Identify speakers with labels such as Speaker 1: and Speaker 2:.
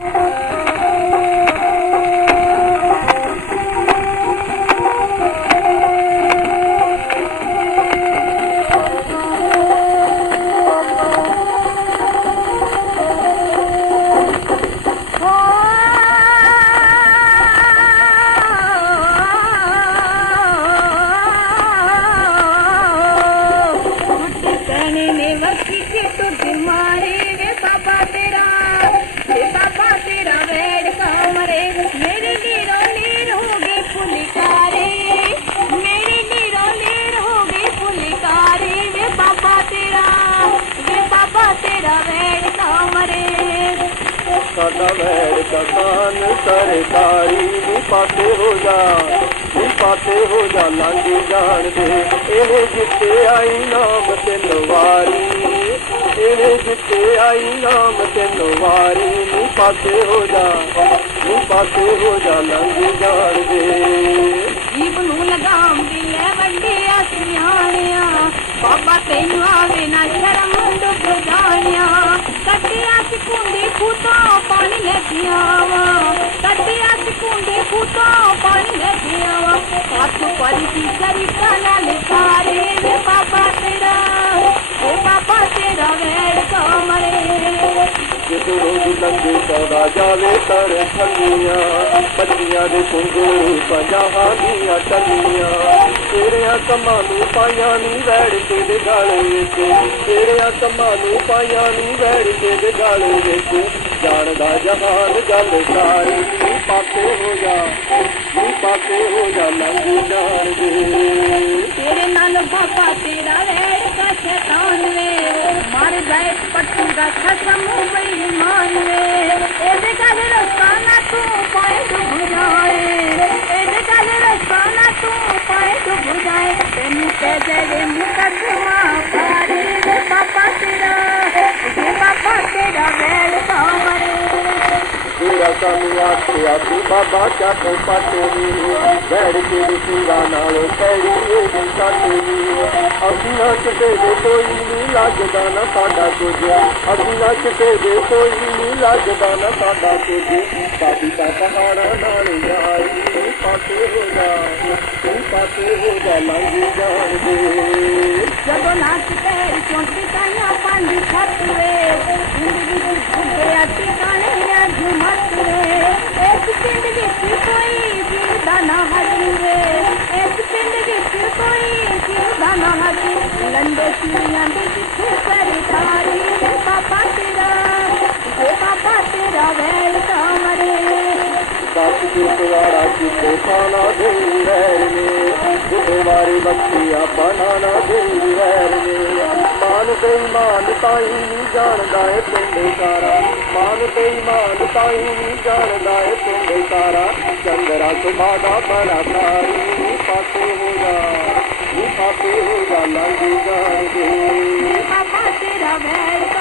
Speaker 1: Yeah.
Speaker 2: ਸਾਡਾ ਵੈਰ ਕਸਾਨ ਸਰਕਾਰੀ ਨੀ ਪਾਤੇ ਹੋ ਜਾ ਨੀ ਪਾਤੇ ਹੋ ਜਾ ਲੰਘ ਜਾਣ ਦੇ। ਇਹ ਜਿੱਤੇ ਆਈ ਨਾਮ ਤੈਨੂੰ ਵਾਰੀ ਇਹ ਜਿੱਤੇ ਆਈ ਨਾਮ ਤੈਨੂੰ ਵਾਰੀ ਨੀ ਪਾਤੇ ਹੋ ਜਾ ਨੀ ਪਾਤੇ ਹੋ ਜਾ ਲੰਘ ਜਾਣ ਦੇ।
Speaker 1: ਜੀਵ ਨੂੰ ਲਗਾਉਂਦੀ ਐ ਵੱਡਿਆ ਸਿਆਣਿਆ, ਬਾਬਾ ਤੈਨੂੰ ਆਵੇ ਨਾ ਸ਼ਰਮ ਡੁੱਬ ਜਾਣਿਆ। ਕੱਟਿਆ ਚ ਲੈ ਕੇ ਆਵਾਂ ਕੱਟਿਆ ਚ ਕੁੰਡੀ ਖੂਤੋਂ ਪਾਣੀ ਲੈ ਕੇ ਆਵਾਂ ਹੱਥ ਪਰੀ ਦੀ ਸਰਿਤਾ ਨਾਲ ਸਾਰੇ ਵੇ ਬਾਬਾ ਤੇਰਾ। ਵੇ ਬਾਬਾ ਤੇਰਾ ਵੇੜ ਕਮਰੇ
Speaker 2: ਜਦੋਂ ਰੋਜ਼ ਲੰਗੇ ਸੌਦਾ ਜਾਵੇ ਤਰ ਠੱਲੀਆਂ ਬੱਚੀਆਂ ਦੇ ਕੁੰਗੂ ਪੰਜਾਹਾਂ ਦੀਆਂ ਟੱਲੀਆਂ ਤੇਰਿਆਂ ਕੰਮਾਂ ਨੂੰ ਪਾਈਆਂ ਨੀ ਵੈੜ ਕੇ ਦੇ ਗਾਲੇ ਵਿੱਚ। ਤੇਰਿਆਂ ਕੰਮਾਂ ਨੂੰ ਪਾਈਆਂ ਨੀ ਵੈੜ ਕੇ ਦੇ ਗਾਲੇ ਵਿੱਚ। ਜਾਣਦਾ ਜਹਾਨ ਗੱਲ ਸਾਰੀ। ਨੀ ਪਾਸੇ ਹੋ ਜਾ, ਨੀ ਪਾਸੇ ਹੋ ਜਾ ਲੰਘ ਜਾਣ ਦੇ।
Speaker 1: ਤੇਰੇ ਨਾਲ ਬਾਬਾ ਤੇਰਾ ਵੇੜ ਕਾ ਸ਼ੈਤਾਨ ਵੇ। ਮਰ ਗਏ ਪੱਟੂ ਦਾ ਖਸਮ ਬਈ ਵੇ। ਇਹਦੇ ਗੱਲ ਰਸਤਾ ਨਾ ਤੂੰ ਪਾਏ ਡੁੱਬ ਜਾਏ। ਇਹਦੇ ਗੱਲ ਰਸਤਾ ਨਾ ਤੂੰ ਪਾਏ ਡੁੱਬ ਜਾਏ। ਤੈਨੂੰ ਕਹਿ ਦੇਵੇ ਮੁਕਦਮਾ ਤੇਰਾ
Speaker 2: ਸਾਨੂੰ ਆਖਿਆ ਸੀ ਬਾਬਾ ਚੱਕ ਪਾਟੇ ਨੀ ਕੇ ਸਿੰਘਾਂ ਨਾਲ ਪੈੜੀ ਇਹ ਕਾਟੇ ਅਸੀਂ ਨਾ ਕਿਤੇ ਦੇ ਕੋਈ ਨਹੀਂ ਲੱਗਦਾ ਨਾ ਸਾਡਾ ਕੁਝ ਅਸੀਂ ਨਾ ਕਿਤੇ ਦੇ ਕੋਈ ਨਹੀਂ ਲੱਗਦਾ ਨਾ ਸਾਡਾ ਕੁਝ ਸਾਡੀ ਤਾਂ ਪਹਾੜਾਂ ਨਾਲ ਯਾਰੀ ਪਾਸੇ ਹੋ ਜਾ ਨੀ ਪਾਸੇ ਹੋ ਜਾ ਲੰਘ ਜਾਣਗੇ
Speaker 1: ਜਦੋਂ ਨਾਚ ਤੇਰੀ ਚੌਂਕੀ ਕਾਇਆ ਪੰਜ ਛੱਤ ਵੇ ਜਿੰਦਾ ਲੰਡੇ ਚਿੜੀਆਂ ਦੀ ਜਿੱਥੇ ਸਰਦਾਰੀ ਵੇ ਤੇਰਾ ਵੇ ਬਾਬਾ ਤੇਰਾ ਵੇਲ ਕਮਰੇ
Speaker 2: ਦਸ ਗੁਰਦੁਆਰਾ ਜਿੱਥੇ ਖਾਣਾ ਦੇ ਰਹਿਰ ਨੇ ਗੁਰਦੁਆਰੇ ਬੱਚੀਆਂ ਬਣਾਣਾ ਦੇ ਰਹਿਰ ਨੇ ਮਾਨ ਬੇਈਮਾਨ ਤਾਈ ਨਹੀਂ ਜਾਣਦਾ ਏ ਪਿੰਡੇ ਸਾਰਾ ਮਾਨ ਬੇਈਮਾਨ ਤਾਈ ਨਹੀਂ ਜਾਣਦਾ ਏ ਪਿੰਡੇ ਸਾਰਾ ਚੰਦਰਾ ਸੁਭਾ ਦਾ ਬੜਾ ਤਾਰੀ ਨੀ ਪਾਸੇ ਹੋ ਜਾ ਨੀ ਪਾਸੇ ਹੋ ਜਾ